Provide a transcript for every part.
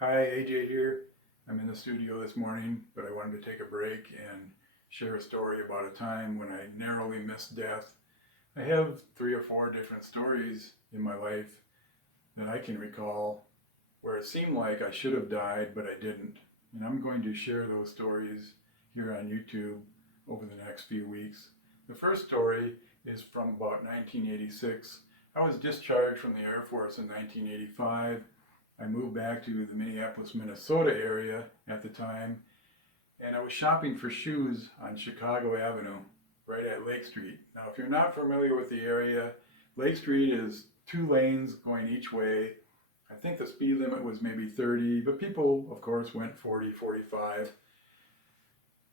Hi, AJ here. I'm in the studio this morning, but I wanted to take a break and share a story about a time when I narrowly missed death. I have 3 or 4 different stories in my life that I can recall where it seemed like I should have died, but I didn't. And I'm going to share those stories here on YouTube over the next few weeks. The first story is from about 1986. I was discharged from the Air Force in 1985. I moved back to the Minneapolis, Minnesota area at the time, and I was shopping for shoes on Chicago Avenue, right at Lake Street. Now, if you're not familiar with the area, Lake Street is 2 lanes going each way. I think the speed limit was maybe 30, but people, of course, went 40, 45.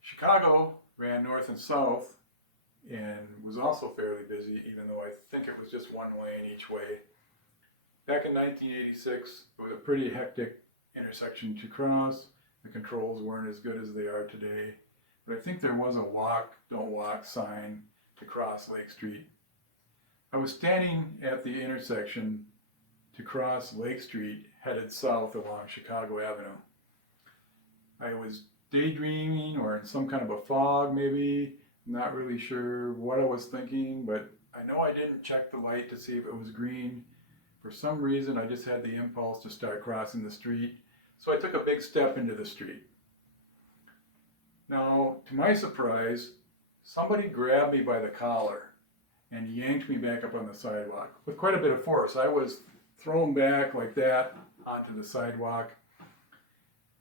Chicago ran north and south and was also fairly busy, even though I think it was just 1 lane each way. Back in 1986, it was a pretty hectic intersection to cross. The controls weren't as good as they are today, but I think there was a walk, don't walk sign to cross Lake Street. I was standing at the intersection to cross Lake Street, headed south along Chicago Avenue. I was daydreaming or in some kind of a fog maybe, not really sure what I was thinking, but I know I didn't check the light to see if it was green. For some reason, I just had the impulse to start crossing the street, so I took a big step into the street. Now, to my surprise, somebody grabbed me by the collar and yanked me back up on the sidewalk with quite a bit of force. I was thrown back like that onto the sidewalk.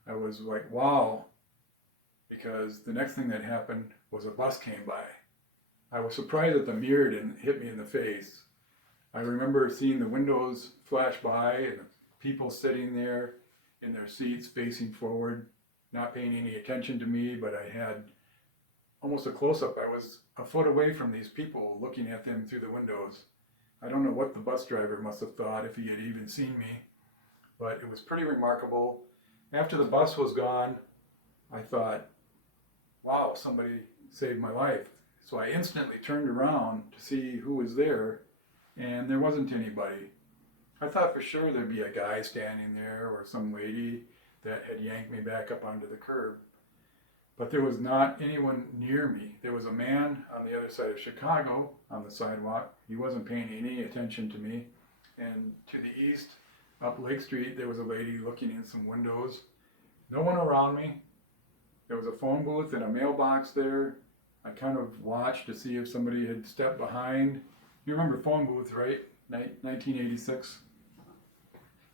I was like, wow, because the next thing that happened was a bus came by. I was surprised that the mirror didn't hit me in the face. I remember seeing the windows flash by and the people sitting there in their seats facing forward, not paying any attention to me, but I had almost a close-up. I was a foot away from these people looking at them through the windows. I don't know what the bus driver must have thought if he had even seen me, but it was pretty remarkable. After the bus was gone, I thought, wow, somebody saved my life. So I instantly turned around to see who was there, and there wasn't anybody. I thought for sure there'd be a guy standing there or some lady that had yanked me back up onto the curb. But there was not anyone near me. There was a man on the other side of Chicago on the sidewalk. He wasn't paying any attention to me. And to the east, up Lake Street, there was a lady looking in some windows. No one around me. There was a phone booth and a mailbox there. I kind of watched to see if somebody had stepped behind. You remember phone booth, right? 1986.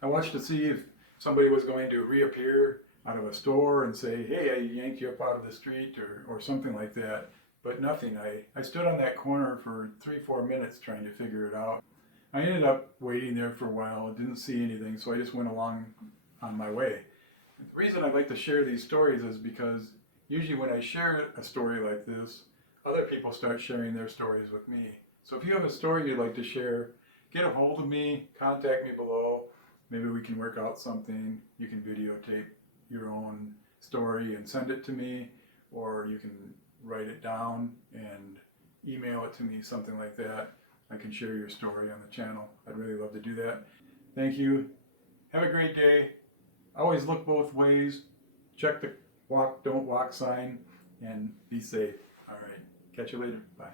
I watched to see if somebody was going to reappear out of a store and say, hey, I yanked you up out of the street or something like that. But nothing. I stood on that corner for 3-4 minutes trying to figure it out. I ended up waiting there for a while, didn't see anything, so I just went along on my way. The reason I like to share these stories is because usually when I share a story like this, other people start sharing their stories with me. So if you have a story you'd like to share, get a hold of me, contact me below. Maybe we can work out something. You can videotape your own story and send it to me, or you can write it down and email it to me, something like that. I can share your story on the channel. I'd really love to do that. Thank you. Have a great day. Always look both ways. Check the walk, don't walk sign, and be safe. All right. Catch you later. Bye.